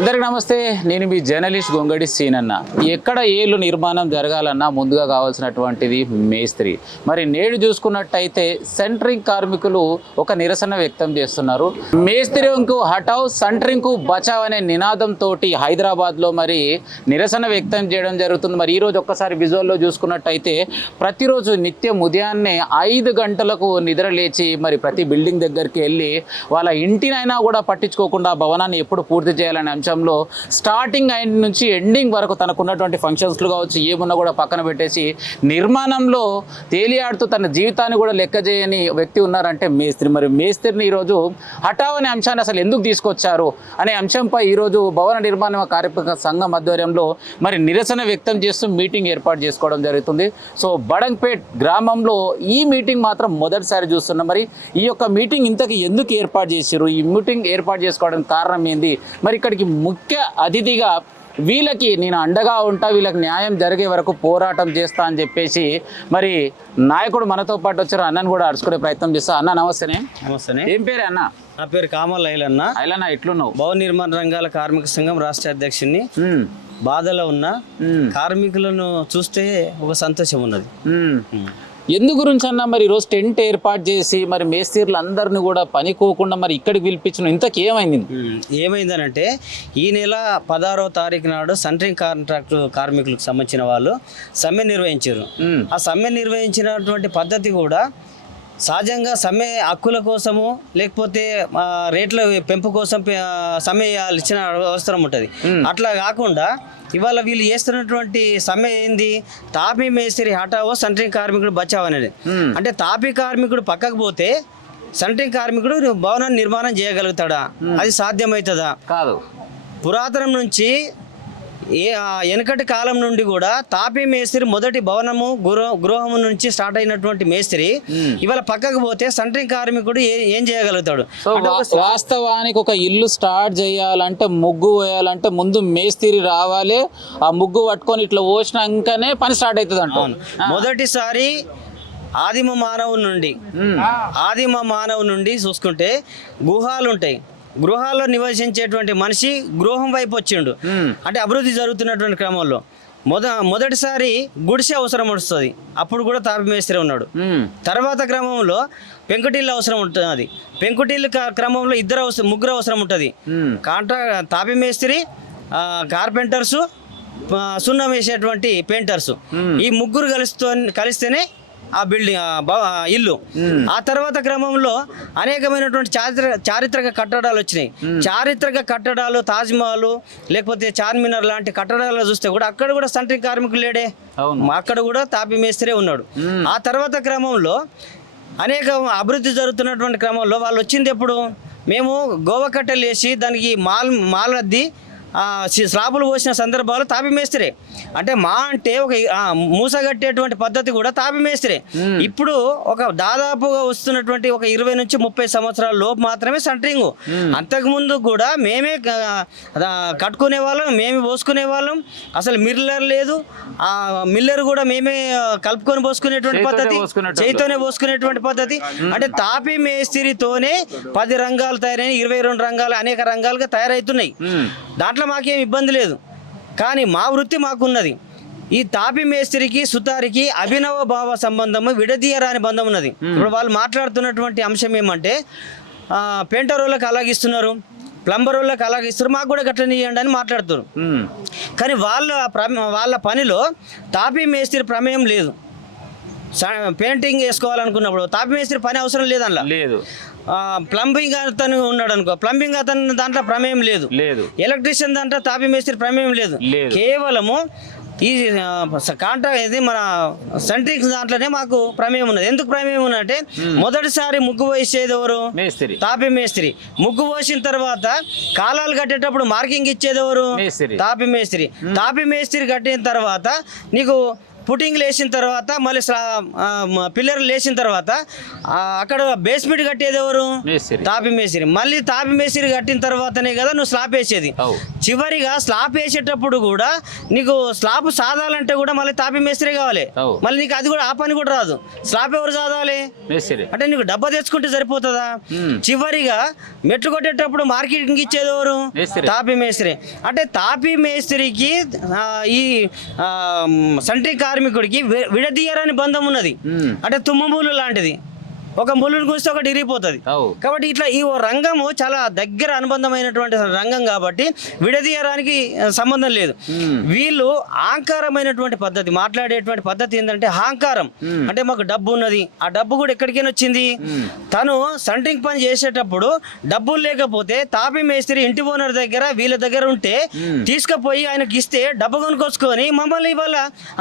అందరికి నమస్తే. నేను మీ జర్నలిస్ట్ గొంగడి సీనన్న. ఎక్కడ ఏళ్ళు నిర్మాణం జరగాలన్నా ముందుగా కావాల్సినటువంటిది మేస్త్రి. మరి నేడు చూసుకున్నట్టయితే సెంట్రింగ్ కార్మికులు ఒక నిరసన వ్యక్తం చేస్తున్నారు. మేస్త్రీకు హటావ్ సెంట్రింగ్కు బచావ్ అనే నినాదంతో హైదరాబాద్లో మరి నిరసన వ్యక్తం చేయడం జరుగుతుంది. మరి ఈరోజు ఒక్కసారి విజువల్లో చూసుకున్నట్టయితే ప్రతిరోజు నిత్యం ఉదయాన్నే 5 గంటలకు నిద్ర లేచి మరి ప్రతి బిల్డింగ్ దగ్గరికి వెళ్ళి వాళ్ళ ఇంటినైనా కూడా పట్టించుకోకుండా భవనాన్ని ఎప్పుడు పూర్తి చేయాలనే అంశంలో స్టార్టింగ్ అయిన నుంచి ఎండింగ్ వరకు తనకున్నటువంటి ఫంక్షన్స్లు కావచ్చు ఏమున్నా కూడా పక్కన పెట్టేసి నిర్మాణంలో తేలియాడుతూ తన జీవితాన్ని కూడా లెక్క చేయని వ్యక్తి ఉన్నారంటే మేస్త్రి. మరి మేస్త్రిని ఈరోజు హఠావ్ అనే అంశాన్ని అసలు ఎందుకు తీసుకొచ్చారు అనే అంశంపై ఈరోజు భవన నిర్మాణ కార్మిక సంఘం ఆధ్వర్యంలో మరి నిరసన వ్యక్తం చేస్తూ మీటింగ్ ఏర్పాటు చేసుకోవడం జరుగుతుంది. సో బడంగ్పేట్ గ్రామంలో ఈ మీటింగ్ మాత్రం మొదటిసారి చూస్తున్నాం. మరి ఈ యొక్క మీటింగ్ ఇంతకు ఎందుకు ఏర్పాటు చేశారు, ఈ మీటింగ్ ఏర్పాటు చేసుకోవడానికి కారణం ఏంది, మరి ఇక్కడికి ముఖ్య అతిథిగా వీళ్ళకి నేను అండగా ఉంటా, వీళ్ళకి న్యాయం జరిగే వరకు పోరాటం చేస్తా అని చెప్పేసి మరి నాయకుడు మనతో పాటు వచ్చారు. అన్నను కూడా అరుచుకునే ప్రయత్నం చేస్తా. అన్న నమస్తేనే. నమస్తే. ఏం పేరే అన్న? నా పేరు కామల్ ఐలన్న. ఐలన్న ఎట్లున్నావు? భవన నిర్మాణ రంగాల కార్మిక సంఘం రాష్ట్ర అధ్యక్షుడిని. బాధలో ఉన్న కార్మికులను చూస్తే ఒక సంతోషం ఉన్నది. ఎందు గురించి అన్న మరి ఈరోజు టెంట్ ఏర్పాటు చేసి మరి మేస్త్రీలు అందరిని కూడా పనికోకుండా మరి ఇక్కడికి పిలిపించిన ఇంతకు ఏమైందనంటే ఈ నెల 16వ తారీఖు నాడు సెంట్రింగ్ కాంట్రాక్ట్ కార్మికులకు సంబంధించిన వాళ్ళు సమ్మె నిర్వహించారు. ఆ సమ్మె నిర్వహించినటువంటి పద్ధతి కూడా సహజంగా సమ్మె హక్కుల కోసము లేకపోతే రేట్ల పెంపు కోసం సమ్మె ఇచ్చిన అవసరం ఉంటుంది. అట్లా కాకుండా ఇవాళ వీళ్ళు చేస్తున్నటువంటి సమ్మె ఏంది, తాపీ మేస్త్రి హటావో సెంట్రింగ్ కార్మికుడు బచావ్ అనేది. అంటే తాపీ కార్మికుడు పక్కకు పోతే సెంట్రింగ్ కార్మికుడు భవనాన్ని నిర్మాణం చేయగలుగుతాడా? అది సాధ్యమవుతుందా? కాదు. పురాతనం నుంచి వెనకటి కాలం నుండి కూడా తాపీ మేస్త్రి మొదటి భవనము గృహము నుంచి స్టార్ట్ అయినటువంటి మేస్త్రి ఇవాళ పక్కకు పోతే సెంట్రింగ్ కార్మికుడు ఏం చేయగలుగుతాడు? వాస్తవానికి ఒక ఇల్లు స్టార్ట్ చేయాలంటే ముగ్గు వేయాలంటే ముందు మేస్త్రి రావాలి. ఆ ముగ్గు పట్టుకొని ఇట్లా పోసినాకనే పని స్టార్ట్ అవుతుంది అంట. మొదటిసారి ఆదిమ మానవు నుండి చూసుకుంటే గుహాలు ఉంటాయి. గృహాల్లో నివసించేటువంటి మనిషి గృహం వైపు వచ్చిండు. అంటే అభివృద్ధి జరుగుతున్నటువంటి క్రమంలో మొదటిసారి గుడిసె అవసరం వస్తుంది. అప్పుడు కూడా తాపీ మేస్త్రి ఉన్నాడు. తర్వాత క్రమంలో పెంకుటిల్లు అవసరం ఉంటుంది. పెంకుటిల్లు క్రమంలో ముగ్గురు అవసరం ఉంటుంది. తాపీ మేస్త్రి, కార్పెంటర్సు, సున్నం వేసేటువంటి పెయింటర్సు, ఈ ముగ్గురు కలిస్తేనే ఆ బిల్డింగ్ ఇల్లు. ఆ తర్వాత క్రమంలో అనేకమైనటువంటి చారిత్రక కట్టడాలు వచ్చినాయి. చారిత్రక కట్టడాలు తాజ్మహల్ లేకపోతే చార్మినార్ లాంటి కట్టడాలు చూస్తే కూడా అక్కడ కూడా సెంట్రింగ్ కార్మికులు లేడే, అక్కడ కూడా తాపీ మేస్త్రే ఉన్నాడు. ఆ తర్వాత క్రమంలో అనేక అభివృద్ధి జరుగుతున్నటువంటి క్రమంలో వాళ్ళు వచ్చింది ఎప్పుడు, మేము గోవా కట్టెలు వేసి దానికి మాల్ అద్ది స్లాబులు పోసిన సందర్భాలు తాపీ మేస్త్రే. అంటే అంటే ఒక మూసగట్టేటువంటి పద్ధతి కూడా తాపీ మేస్త్రే. ఇప్పుడు ఒక దాదాపుగా వస్తున్నటువంటి ఒక 20 నుంచి 30 సంవత్సరాల లోపు మాత్రమే సెంట్రింగ్. అంతకుముందు కూడా మేమే కట్టుకునే వాళ్ళం, మేమే పోసుకునే వాళ్ళం. అసలు మిల్లర్ లేదు. ఆ మిల్లర్ కూడా మేమే కలుపుకొని పోసుకునేటువంటి పద్ధతి, చేతితోనే పోసుకునేటువంటి పద్ధతి. అంటే తాపీ మేస్త్రితోనే 10 రంగాలు తయారైన 22 రంగాలు అనేక రంగాలుగా తయారవుతున్నాయి. దాంట్లో మాకేం ఇబ్బంది లేదు. కానీ మా వృత్తి మాకున్నది. ఈ తాపీ మేస్త్రికి సుతారికి అభినవ భావ సంబంధము, విడదీయరాని బంధం ఉన్నది. ఇప్పుడు వాళ్ళు మాట్లాడుతున్నటువంటి అంశం ఏమంటే పెయింటర్ వాళ్ళకి అలాగిస్తున్నారు, ప్లంబర్ వాళ్ళకి అలాగిస్తారు, మాకు కూడా గట్లని ఇవ్వండి అని మాట్లాడుతారు. కానీ వాళ్ళ పనిలో తాపీ మేస్త్రి ప్రమేయం లేదు. పెయింటింగ్ వేసుకోవాలనుకున్నప్పుడు తాపీ మేస్త్రి పని అవసరం లేదు. అందులో లేదు. ప్లంబింగ్ అతను ఉన్నాడు అనుకో, ప్లంబింగ్ అతను దాంట్లో ప్రమేయం లేదు. ఎలక్ట్రీషియన్ దాంట్లో తాపీ మేస్త్రి ప్రమేయం లేదు. కేవలము ఈ కాంట్రాక్ట్ మన సెంట్రింగ్ దాంట్లోనే మాకు ప్రమేయం ఉన్నది. ఎందుకు ప్రమేయం ఉన్నదంటే మొదటిసారి ముగ్గు వేసేది ఎవరు? తాపీ మేస్త్రి. ముగ్గు పోసిన తర్వాత కాలాలు కట్టేటప్పుడు మార్కింగ్ ఇచ్చేది ఎవరు? తాపీ మేస్త్రి. తాపీ మేస్త్రి కట్టిన తర్వాత నీకు పుట్టింగ్ లేచిన తర్వాత మళ్ళీ పిల్లర్లు లేచిన తర్వాత అక్కడ బేస్మెంట్ కట్టేది ఎవరు? మేస్త్రి. తాపి మేస్త్రి. మళ్ళీ తాపి మేస్త్రి కట్టిన తర్వాతనే కదా నువ్వు స్లాబ్ వేసేది. అవు. చివరిగా స్లాబ్ వేసేటప్పుడు కూడా నీకు స్లాబ్ సాదాలంటే కూడా మళ్ళీ తాపి మేస్త్రి కావాలి. అవు. మళ్ళీ నీకు అది కూడా ఆ పని కూడా రాదు. స్లాబ్ ఎవరు సాదాలి? మేస్త్రి. అంటే నీకు డబ్బా తెచ్చుకుంటే సరిపోతుందా? చివరిగా మెట్లు కొట్టేటప్పుడు మార్కెటింగ్ ఇచ్చేది ఎవరు? మేస్త్రి. తాపి మేస్త్రి. అంటే తాపి మేస్త్రికి ఈ సెంట్రింగ్ కార్మికుడికి విడదీయరాని బంధం ఉన్నది. అంటే తుమ్మమూలు లాంటిది. ఒక ముళ్ళుని కూస్తే ఒకటి ఇరిగిపోతుంది. అవు. కాబట్టి ఇట్లా ఈ రంగము చాలా దగ్గర అనుబంధమైనటువంటి రంగం కాబట్టి విడదీయడానికి సంబంధం లేదు. వీళ్ళు అహంకారమైనటువంటి పద్ధతి మాట్లాడేటువంటి పద్ధతి ఏంటంటే అహంకారం. అంటే మాకు డబ్బు ఉన్నది, ఆ డబ్బు కూడా ఎక్కడికైనా వచ్చింది. తను సెంట్రింగ్ పని చేసేటప్పుడు డబ్బులు లేకపోతే తాపి మేస్త్రి ఇంటి ఓనర్ దగ్గర వీళ్ళ దగ్గర ఉంటే తీసుకుపోయి ఆయనకి ఇస్తే డబ్బు కొనుక్కొచ్చుకొని మమ్మల్ని ఇవాళ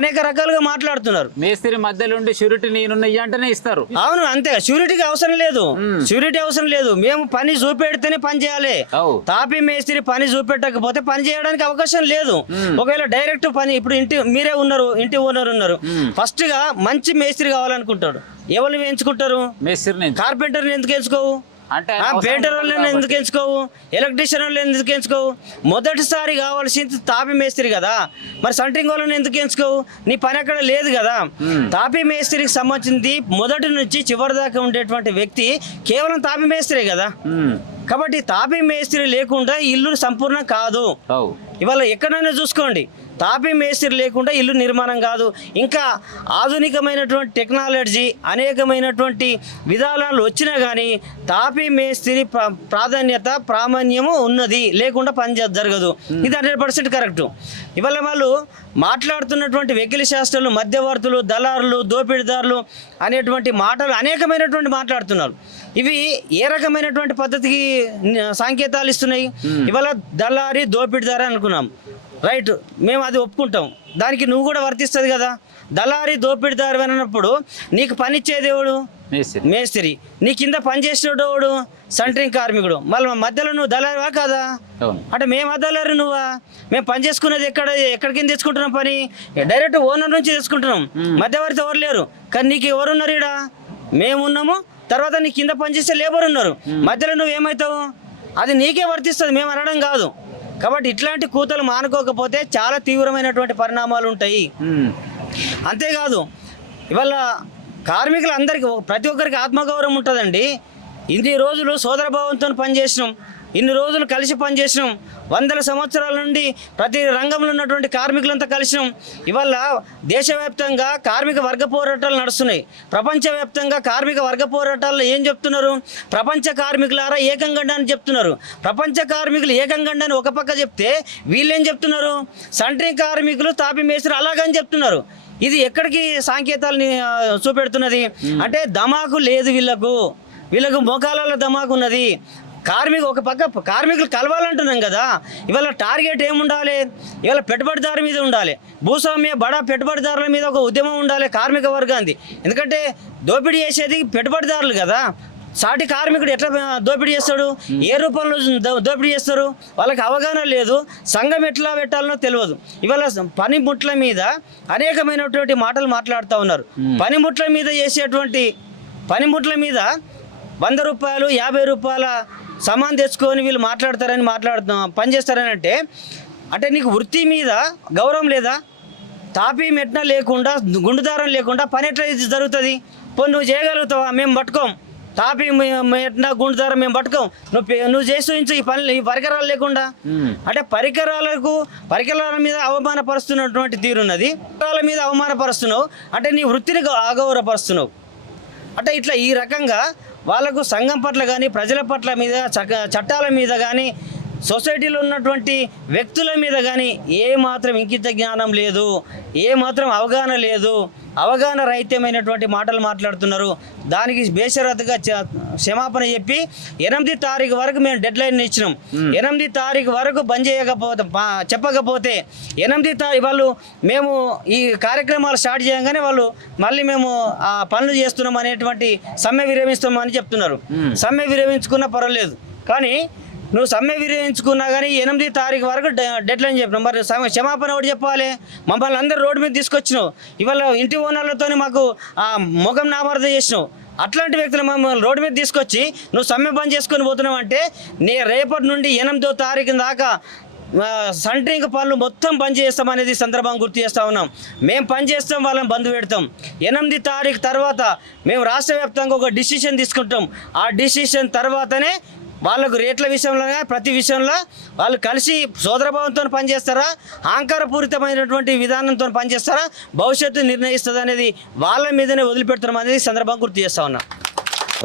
అనేక రకాలుగా మాట్లాడుతున్నారు. మేస్త్రి మధ్యలో ఉండి షూరిటీ నేనున్నాయి అంటేనే ఇస్తారు. అవును, అంతే. షూరిటీకి అవసరం లేదు. షూరిటీ అవసరం లేదు. మేము పని చూపెడితేనే పని చేయాలి. తాపి మేస్త్రి పని చూపెట్టకపోతే పని చేయడానికి అవకాశం లేదు. ఒకవేళ డైరెక్ట్ పని ఇప్పుడు మీరే ఉన్నారు, ఇంటి ఓనర్ ఉన్నారు. ఫస్ట్ గా మంచి మేస్త్రి కావాలనుకుంటాడు. ఎవరిని ఎంచుకుంటారు? మేస్త్రిని. కార్పెంటర్ని ఎందుకు ఎంచుకోవు? అంటే పెయింటర్ వాళ్ళని ఎందుకు ఎంచుకోవు? ఎలక్ట్రీషియన్ వాళ్ళని ఎందుకు ఎంచుకోవు? మొదటిసారి కావాల్సింది తాపి మేస్త్రి కదా. మరి సెంట్రింగ్ వాళ్ళని ఎందుకు ఎంచుకోవు? నీ పని అక్కడ లేదు కదా. తాపి మేస్త్రికి సంబంధించింది మొదటి నుంచి చివరి దాకా ఉండేటువంటి వ్యక్తి కేవలం తాపి మేస్త్రే కదా. కాబట్టి తాపి మేస్త్రి లేకుండా ఇల్లు సంపూర్ణం కాదు. ఇవాళ ఎక్కడైనా చూసుకోండి, తాపి మేస్త్రి లేకుండా ఇల్లు నిర్మాణం కాదు. ఇంకా ఆధునికమైనటువంటి టెక్నాలజీ అనేకమైనటువంటి విధానాలు వచ్చినా కానీ తాపి మేస్త్రి ప్రాధాన్యత ప్రామాణ్యము ఉన్నది, లేకుండా పని జరగదు. ఇది 100% కరెక్ట్. ఇవాళ వాళ్ళు మాట్లాడుతున్నటువంటి వెకిలి శాస్త్రాలు, మధ్యవర్తులు, దళారులు, దోపిడీదారులు అనేటువంటి మాటలు అనేకమైనటువంటి మాట్లాడుతున్నారు. ఇవి ఏ రకమైనటువంటి పద్ధతికి సంకేతాలు ఇస్తున్నాయి? ఇవాళ దళారి దోపిడీదారి అనుకున్నాం, రైట్, మేము అది ఒప్పుకుంటాం. దానికి నువ్వు కూడా వర్తిస్తుంది కదా. దళారి దోపిడీదారు అన్నప్పుడు నీకు పని ఇచ్చేది ఎవడు? మేస్త్రి. నీ కింద పని చేసేటోడు సెంట్రింగ్ కార్మికుడు. మళ్ళీ మధ్యలో నువ్వు దళారివా కాదా? అంటే మేము దళారి నువ్వా? మేము పని చేసుకునేది ఎక్కడికి తెచ్చుకుంటున్నాం? పని డైరెక్ట్ ఓనర్ నుంచి తెచ్చుకుంటున్నాం. మధ్యవర్తి ఎవరు లేరు. కానీ నీకు ఎవరున్నారు? ఈడ మేమున్నాము. తర్వాత నీ కింద పనిచేసే లేబర్ ఉన్నారు. మధ్యలో నువ్వు ఏమవుతావు? అది నీకే వర్తిస్తుంది, మేము అనడం కాదు. కాబట్టి ఇట్లాంటి కూతలు మానుకోకపోతే చాలా తీవ్రమైనటువంటి పరిణామాలు ఉంటాయి. అంతేకాదు, ఇవాళ కార్మికులందరికీ ప్రతి ఒక్కరికి ఆత్మగౌరవం ఉంటుందండి. ఇన్ని రోజులు సోదరభావంతో పనిచేసినాం, ఇన్ని రోజులు కలిసి పనిచేసినాం. 100 సంవత్సరాల నుండి ప్రతి రంగంలో ఉన్నటువంటి కార్మికులంతా కలిసినాం. ఇవాళ దేశవ్యాప్తంగా కార్మిక వర్గ పోరాటాలు నడుస్తున్నాయి. ప్రపంచవ్యాప్తంగా కార్మిక వర్గ పోరాటాల్లో ఏం చెప్తున్నారు? ప్రపంచ కార్మికులారా ఏకంగండి అని చెప్తున్నారు. ప్రపంచ కార్మికులు ఏకంగండి అని ఒక పక్క చెప్తే వీళ్ళేం చెప్తున్నారు? సెంట్రింగ్ కార్మికులు తాపి మేస్త్రి అలాగని చెప్తున్నారు. ఇది ఎక్కడికి సంకేతాలని చూపెడుతున్నది? అంటే దమాకు లేదు వీళ్ళకు మోకాలలో దమాకు ఉన్నది. ఒక పక్క కార్మికులు కలవాలంటున్నాం కదా. ఇవాళ టార్గెట్ ఏముండాలి? ఇవాళ పెట్టుబడిదారు మీద ఉండాలి. భూస్వామ్య బడా పెట్టుబడిదారుల మీద ఒక ఉద్యమం ఉండాలి కార్మిక వర్గానికి. ఎందుకంటే దోపిడీ చేసేది పెట్టుబడిదారులు కదా. సాటి కార్మికుడు ఎట్లా దోపిడీ చేస్తాడు? ఏ రూపంలో దోపిడీ చేస్తారు? వాళ్ళకి అవగాహన లేదు. సంఘం ఎట్లా పెట్టాలనో తెలియదు. ఇవాళ పనిముట్ల మీద అనేకమైనటువంటి మాటలు మాట్లాడుతూ ఉన్నారు. పనిముట్ల మీద చేసేటువంటి పనిముట్ల మీద 100 రూపాయలు 50 రూపాయల సామాన్ తెచ్చుకొని వీళ్ళు పనిచేస్తారని అంటే నీకు వృత్తి మీద గౌరవం లేదా? తాపి మెట్న లేకుండా, గుండుదారం లేకుండా పని ఎట్లా జరుగుతుంది? పోనీ నువ్వు చేయగలుగుతావా? మేము పట్టుకోం. తాపి మెట్న గుండుదారం మేము పట్టుకోం. నువ్వు చేస్తూ ఈ పని, ఈ పరికరాలు లేకుండా. అంటే పరికరాల మీద అవమానపరుస్తున్నటువంటి తీరున్నది. పరికరాల మీద అవమానపరుస్తున్నావు అంటే నీ వృత్తిని అగౌరవపరుస్తున్నావు. అంటే ఇట్లా ఈ రకంగా వాళ్ళకు సంఘం పట్ల కానీ, ప్రజల పట్ల మీద, చట్టాల మీద కానీ, సొసైటీలో ఉన్నటువంటి వ్యక్తుల మీద కానీ ఏమాత్రం ఇంకిత జ్ఞానం లేదు, ఏమాత్రం అవగాహన లేదు. అవగాహన రహితమైనటువంటి మాటలు మాట్లాడుతున్నారు. దానికి బేషరతుగా క్షమాపణ చెప్పి 8 తారీఖు వరకు మేము డెడ్లైన్ ఇచ్చినాం. 8 తారీఖు వరకు బంద్ చెప్పకపోతే 8 తారీఖు వాళ్ళు మేము ఈ కార్యక్రమాలు స్టార్ట్ చేయగానే వాళ్ళు మళ్ళీ మేము ఆ పనులు చేస్తున్నాం అనేటువంటి సమ్మె విరమిస్తామని చెప్తున్నారు. సమ్మె విరమించుకున్నా పర్వాలేదు, కానీ నువ్వు సమ్మె విరమించుకున్నా కానీ 8 తారీఖు వరకు డెడ్ లైన్ చెప్పినావు. మరి క్షమాపణ ఒకటి చెప్పాలి. మమ్మల్ని అందరూ రోడ్డు మీద తీసుకొచ్చినావు. ఇవాళ ఇంటి ఓనర్లతో మాకు ముఖం నామర్ద చేసినావు. అట్లాంటి వ్యక్తులు మమ్మల్ని రోడ్డు మీద తీసుకొచ్చి నువ్వు సమ్మె బంద్ చేసుకొని పోతున్నావు అంటే రేపటి నుండి 8వ తారీఖు దాకా సెంటరింగ్ పనులు మొత్తం బంద్ చేస్తామనేది సందర్భం గుర్తు చేస్తూ ఉన్నాం. మేము పని చేస్తాం, వాళ్ళని బంద్ పెడతాం. 8 తారీఖు తర్వాత మేము రాష్ట్ర వ్యాప్తంగా ఒక డిసిషన్ తీసుకుంటాం. ఆ డిసిషన్ తర్వాతనే వాళ్ళకు రేట్ల విషయంలో ప్రతి విషయంలో వాళ్ళు కలిసి సోదరభావంతో పనిచేస్తారా, అహంకారపూరితమైనటువంటి విధానంతో పనిచేస్తారా, భవిష్యత్తు నిర్ణయిస్తుంది అనేది వాళ్ళ మీదనే వదిలిపెడతాం అనేది సందర్భం గుర్తు చేస్తూ ఉన్నాం.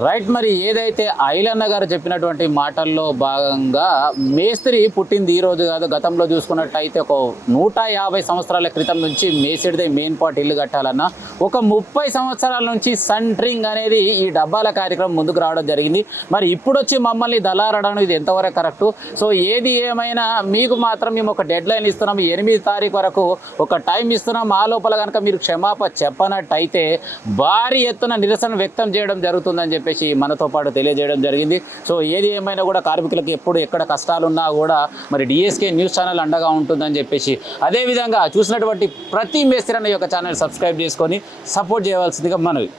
రైట్. మరి ఏదైతే ఐలన్న గారు చెప్పినటువంటి మాటల్లో భాగంగా మేస్త్రి పుట్టింది ఈ రోజు కాదు. గతంలో చూసుకున్నట్టయితే ఒక 150 సంవత్సరాల క్రితం నుంచి మేస్త్రిదే మెయిన్ పార్ట్ ఇల్లు కట్టాలన్నా ఒక 30 సంవత్సరాల నుంచి సెంటరింగ్ అనేది ఈ డబ్బాల కార్యక్రమం ముందుకు రావడం జరిగింది. మరి ఇప్పుడు వచ్చి మమ్మల్ని దళారడం ఇది ఎంతవరకు కరెక్టు? సో ఏది ఏమైనా మీకు మాత్రం మేము ఒక డెడ్ లైన్ ఇస్తున్నాం, 8 తారీఖు వరకు ఒక టైం ఇస్తున్నాం. ఆ లోపల కనుక మీరు క్షమాపణ చెప్పనట్టయితే భారీ ఎత్తున నిరసన వ్యక్తం చేయడం జరుగుతుందని చెప్పేసి మనతో పాటు తెలియజేయడం జరిగింది. సో ఏది ఏమైనా కూడా కార్మికులకు ఎప్పుడు ఎక్కడ కష్టాలున్నా కూడా మరి డిఎస్కే న్యూస్ ఛానల్ అండగా ఉంటుందని చెప్పేసి, అదేవిధంగా చూసినటువంటి ప్రతి మేస్త్రి అనే యొక్క ఛానల్ సబ్స్క్రైబ్ చేసుకొని సపోర్ట్ చేయవలసిందిగా మనవి.